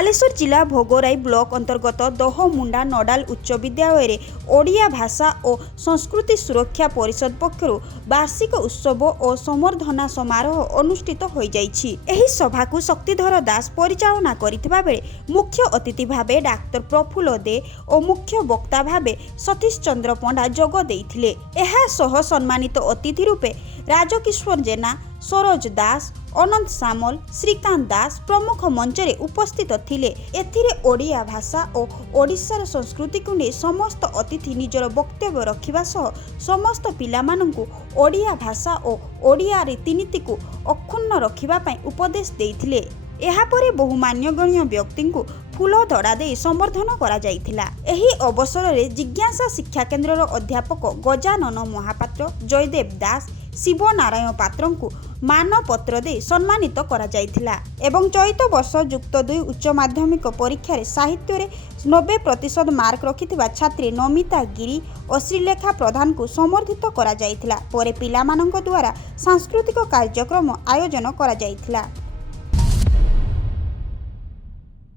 बालेश्वर जिला भोगराई ब्लॉक अंतर्गत दहमुंडा नोडाल उच्च विद्यालय ओडिया भाषा और संस्कृति सुरक्षा परिषद पक्षरु वार्षिक उत्सव और संवर्धना समारोह अनुष्ठित हो जाइछि। एही सभा को शक्तिधर दास परिचालना करितबा बेले मुख्य अतिथि भावे डाक्टर प्रफुल्ल दे और मुख्य वक्ता भावे सतीश चंद्र पंडा जोग देइथिले। एहा सह सम्मानित अतिथि रूपे राजकिशोर जेना, सरोज दास, अनंत सामल, श्रीकांत दास प्रमुख मंचरे उपस्थित थिले। एथिरे ओडिया भाषा और ओडिशार संस्कृति को नहीं समस्त अतिथि निजर वक्तव्य रखिबा सह समस्त पिलामानंकु ओडिया भाषा और ओडिया रीतिनीति को अक्षुण्ण रखिबा पई उपदेश देइथिले। एहा परे बहु मान्यगण्य व्यक्ति को फूल धड़ा दे संबर्धन करा जाइथिला। एही अवसर रे जिज्ञासा शिक्षा केन्द्र अध्यापक गजानन महापात्र, जयदेव दास, शिव नारायण पात्र को मानपत्र दे सम्मानित करा जाइथिला एवं चलित वर्ष युक्त 2 उच्च माध्यमिक परीक्षा रे साहित्य रे 90% मार्क रखिथिबा छात्री नमिता गिरी और श्रीलेखा प्रधान को समर्थित करा जाइथिला। परे पिलामानंक द्वारा सांस्कृतिक कार्यक्रम आयोजन करा जाइथिला।